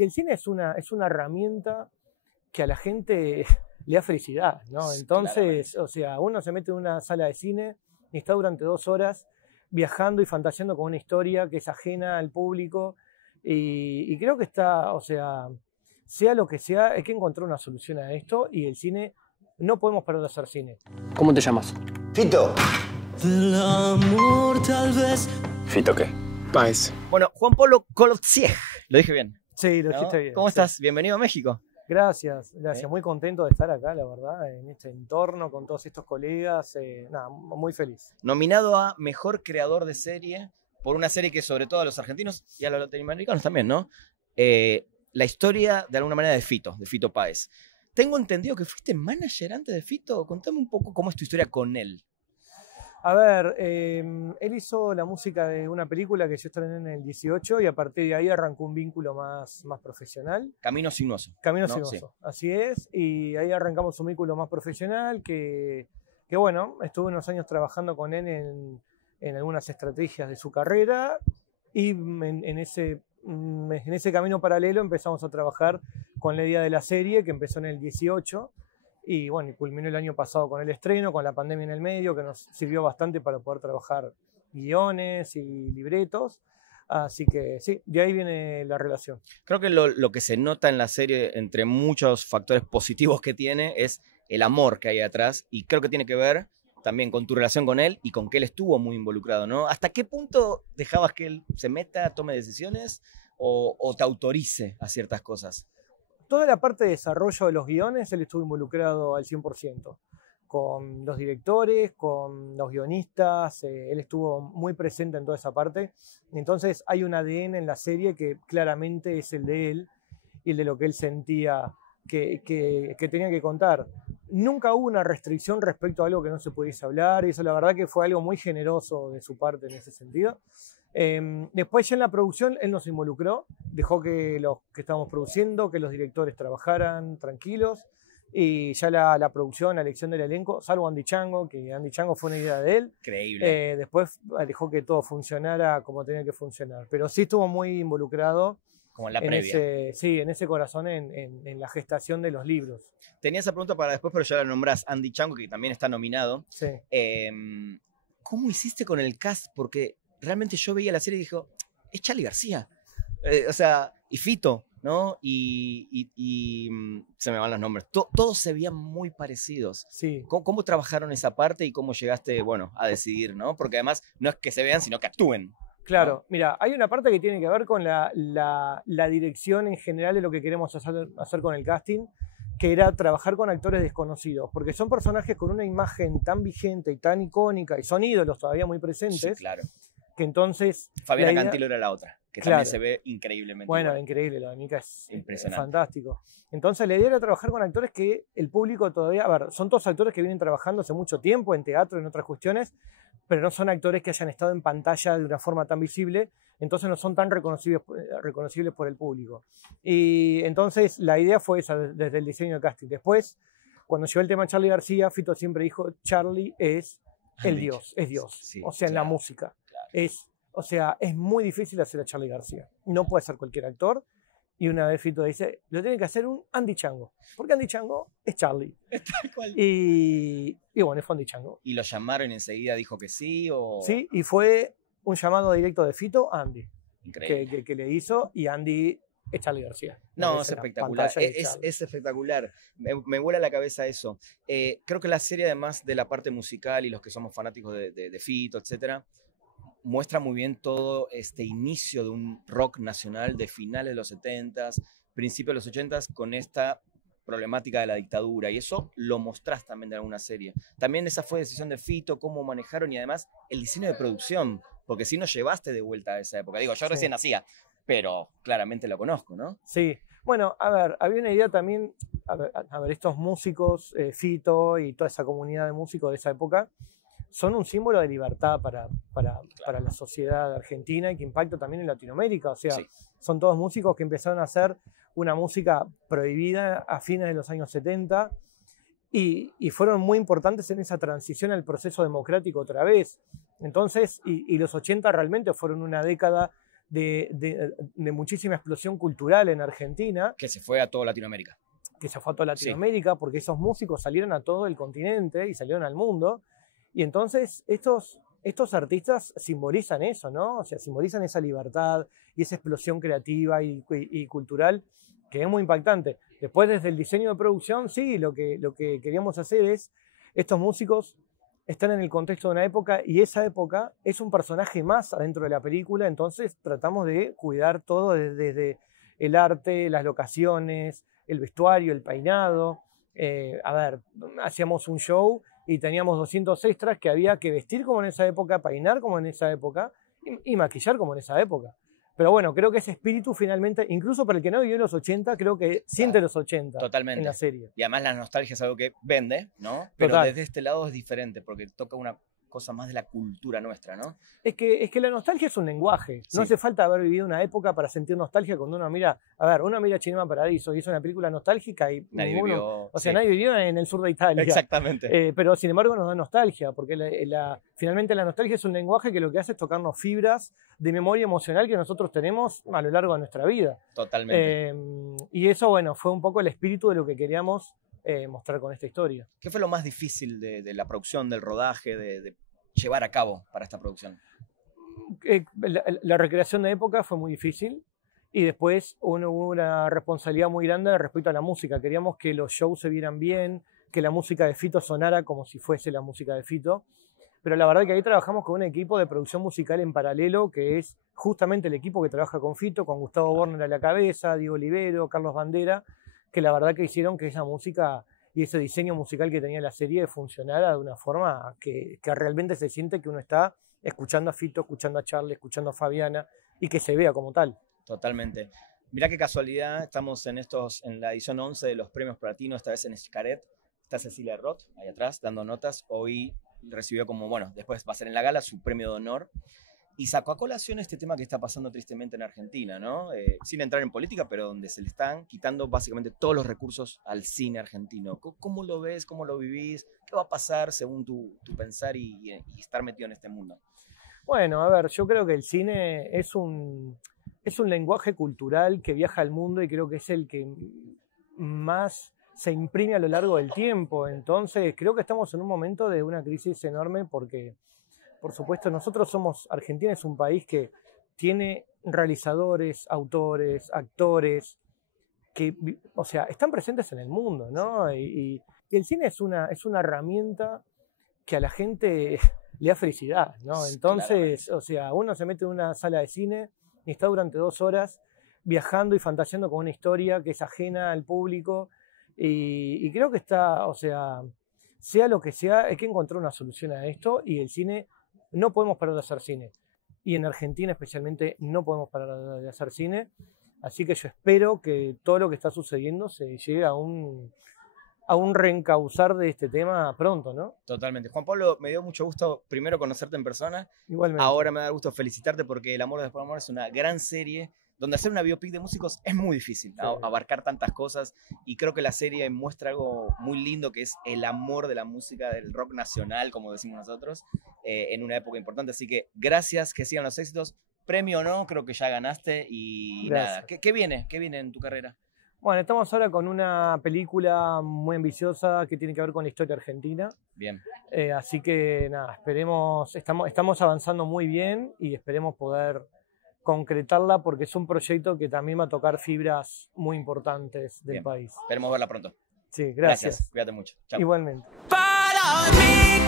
que el cine es una herramienta que a la gente le da felicidad, ¿no? Entonces, o sea, uno se mete en una sala de cine y está durante 2 horas viajando y fantaseando con una historia que es ajena al público y creo que está, o sea lo que sea, hay que encontrar una solución a esto y el cine, no podemos parar de hacer cine. ¿Cómo te llamas? Fito. Del amor tal vez. ¿Fito qué? Páez. Bueno, Juan Pablo Kolotziej, lo dije bien. Sí, lo ¿no? dijiste bien. ¿Cómo sí. estás? Bienvenido a México. Gracias. Muy contento de estar acá, la verdad, en este entorno, con todos estos colegas. Nada, muy feliz. Nominado a Mejor Creador de Serie por una serie que sobre todo a los argentinos y a los latinoamericanos también, ¿no? La historia, de alguna manera, de Fito Páez. Tengo entendido que fuiste manager antes de Fito. Contame un poco cómo es tu historia con él. A ver, él hizo la música de una película que yo estrené en el 18 y a partir de ahí arrancó un vínculo más profesional. Camino Sinuoso. Camino ¿no? Sinuoso, Sí. Así es. Y ahí arrancamos un vínculo más profesional que bueno, estuve unos años trabajando con él en algunas estrategias de su carrera y en ese camino paralelo empezamos a trabajar con la idea de la serie que empezó en el 18. Y bueno, culminó el año pasado con el estreno, con la pandemia en el medio, que nos sirvió bastante para poder trabajar guiones y libretos. Así que sí, de ahí viene la relación. Creo que lo que se nota en la serie, entre muchos factores positivos que tiene, es el amor que hay atrás. Y creo que tiene que ver también con tu relación con él y con que él estuvo muy involucrado, ¿no? ¿Hasta qué punto dejabas que él se meta, tome decisiones o te autorice a ciertas cosas? Toda la parte de desarrollo de los guiones, él estuvo involucrado al 100%, con los directores, con los guionistas, él estuvo muy presente en toda esa parte. Entonces hay un ADN en la serie que claramente es el de él y el de lo que él sentía que tenía que contar. Nunca hubo una restricción respecto a algo que no se pudiese hablar, y eso la verdad que fue algo muy generoso de su parte en ese sentido. Después ya en la producción él nos involucró, dejó que los que estábamos produciendo, que los directores trabajaran tranquilos y ya la producción, la elección del elenco, salvo Andy Chango, que Andy Chango fue una idea de él. Increíble. Después dejó que todo funcionara como tenía que funcionar, pero sí estuvo muy involucrado Como en la previa. en ese corazón en la gestación de los libros. Tenía esa pregunta para después, pero ya la nombrás. Andy Chango, que también está nominado. Sí. ¿Cómo hiciste con el cast? Porque realmente yo veía la serie y dije, es Charly García. Y Fito, ¿no? Y se me van los nombres. Todos se veían muy parecidos. Sí. ¿Cómo trabajaron esa parte y cómo llegaste, bueno, a decidir, ¿no? Porque además no es que se vean, sino que actúen. Claro, ¿no? mira, hay una parte que tiene que ver con la dirección en general de lo que queremos hacer con el casting, que era trabajar con actores desconocidos, porque son personajes con una imagen tan vigente y tan icónica, y son ídolos todavía muy presentes, Sí, claro. que entonces... Fabiana Cantilo era la otra, que Claro. también se ve increíblemente Bueno, igual. increíble, la de Mica es Impresionante. fantástico. Entonces la idea era trabajar con actores que el público todavía... A ver, son todos actores que vienen trabajando hace mucho tiempo en teatro, en otras cuestiones, pero no son actores que hayan estado en pantalla de una forma tan visible, entonces no son tan reconocibles por el público. Y entonces la idea fue esa desde el diseño de casting. Después, cuando llegó el tema de Charly García, Fito siempre dijo, Charly es el Dios, es Dios. Sí, o sea, en la música. Claro. Es muy difícil hacer a Charly García. No puede ser cualquier actor. Y una vez Fito dice, lo tiene que hacer un Andy Chango. Porque Andy Chango es Charly. Tal cual. Y bueno, fue Andy Chango. ¿Y lo llamaron y enseguida dijo que sí? O... Sí, y fue un llamado directo de Fito a Andy, Increíble. que le hizo, y Andy es Charly García. No, es espectacular. Es espectacular. Me vuela la cabeza eso. Creo que la serie, además de la parte musical y los que somos fanáticos de Fito, etcétera, muestra muy bien todo este inicio de un rock nacional de finales de los 70s, principios de los 80s, con esta problemática de la dictadura, y eso lo mostrás también en alguna serie. También esa fue decisión de Fito, cómo manejaron, y además el diseño de producción, porque si nos llevaste de vuelta a esa época. Digo, yo recién nacía, pero claramente lo conozco, ¿no? Sí, bueno, a ver, había una idea también, a ver estos músicos, Fito y toda esa comunidad de músicos de esa época, son un símbolo de libertad para la sociedad argentina y que impacta también en Latinoamérica. O sea, Sí. son todos músicos que empezaron a hacer una música prohibida a fines de los años 70 y fueron muy importantes en esa transición al proceso democrático otra vez. Entonces, y los 80 realmente fueron una década de muchísima explosión cultural en Argentina. Que se fue a toda Latinoamérica. Que se fue a toda Latinoamérica, porque esos músicos salieron a todo el continente y salieron al mundo. Y entonces estos artistas simbolizan eso, ¿no? O sea, simbolizan esa libertad y esa explosión creativa y cultural que es muy impactante. Después, desde el diseño de producción, sí, lo que queríamos hacer es, estos músicos están en el contexto de una época y esa época es un personaje más adentro de la película, entonces tratamos de cuidar todo desde el arte, las locaciones, el vestuario, el peinado. A ver, hacíamos un show y teníamos 200 extras que había que vestir como en esa época, peinar como en esa época y maquillar como en esa época. Pero bueno, creo que ese espíritu finalmente, incluso para el que no vivió en los 80, creo que siente los 80 totalmente. En la serie. Y además la nostalgia es algo que vende, ¿no? Pero Total. desde este lado es diferente, porque toca una cosa más de la cultura nuestra, ¿no? Es que la nostalgia es un lenguaje. No hace falta haber vivido una época para sentir nostalgia cuando uno mira... A ver, uno mira Cinema Paradiso y es una película nostálgica y nadie vivió, nadie vivió en el sur de Italia. Exactamente. Pero sin embargo nos da nostalgia, porque finalmente la nostalgia es un lenguaje que lo que hace es tocarnos fibras de memoria emocional que nosotros tenemos a lo largo de nuestra vida. Totalmente. Y eso, bueno, fue un poco el espíritu de lo que queríamos mostrar con esta historia. ¿Qué fue lo más difícil de la producción, del rodaje, de llevar a cabo para esta producción? La recreación de época fue muy difícil y después hubo una responsabilidad muy grande respecto a la música. Queríamos que los shows se vieran bien, que la música de Fito sonara como si fuese la música de Fito. Pero la verdad que ahí trabajamos con un equipo de producción musical en paralelo, que es justamente el equipo que trabaja con Fito, con Gustavo Borner a la cabeza, Diego Olivero, Carlos Bandera, que la verdad que hicieron que esa música y ese diseño musical que tenía la serie funcionara de una forma que realmente se siente que uno está escuchando a Fito, escuchando a Charlie, escuchando a Fabiana y que se vea como tal. Totalmente. Mirá qué casualidad, estamos en la edición 11 de los premios Platino, esta vez en Xcaret. Está Cecilia Roth ahí atrás dando notas. Hoy recibió después va a ser en la gala su premio de honor. Y sacó a colación este tema que está pasando tristemente en Argentina, ¿no? Sin entrar en política, pero donde se le están quitando básicamente todos los recursos al cine argentino. ¿Cómo lo ves? ¿Cómo lo vivís? ¿Qué va a pasar según tu pensar y estar metido en este mundo? Bueno, a ver, yo creo que el cine es un lenguaje cultural que viaja al mundo y creo que es el que más se imprime a lo largo del tiempo. Entonces, creo que estamos en un momento de una crisis enorme porque, por supuesto, Argentina es un país que tiene realizadores, autores, actores, que, o sea, están presentes en el mundo, ¿no? Y el cine es una herramienta que a la gente le da felicidad, ¿no? Entonces, o sea, uno se mete en una sala de cine y está durante 2 horas viajando y fantaseando con una historia que es ajena al público y creo que está, o sea lo que sea, hay que encontrar una solución a esto y el cine, no podemos parar de hacer cine. Y en Argentina especialmente no podemos parar de hacer cine. Así que yo espero que todo lo que está sucediendo se llegue a un reencauzar de este tema pronto, ¿no? Totalmente. Juan Pablo, me dio mucho gusto primero conocerte en persona. Igualmente. Ahora me da gusto felicitarte porque El amor después del amor es una gran serie donde hacer una biopic de músicos es muy difícil, ¿no? Abarcar tantas cosas, y creo que la serie muestra algo muy lindo que es el amor de la música, del rock nacional, como decimos nosotros, en una época importante. Así que gracias, que sigan los éxitos. Premio o no, creo que ya ganaste y gracias. Nada. ¿Qué viene? ¿Qué viene en tu carrera? Bueno, estamos ahora con una película muy ambiciosa que tiene que ver con la historia argentina. Bien. Así que nada, esperemos, estamos avanzando muy bien y esperemos poder concretarla porque es un proyecto que también va a tocar fibras muy importantes del país. Esperemos verla pronto. Sí, gracias. Cuídate mucho. Chao. Igualmente. Para mí.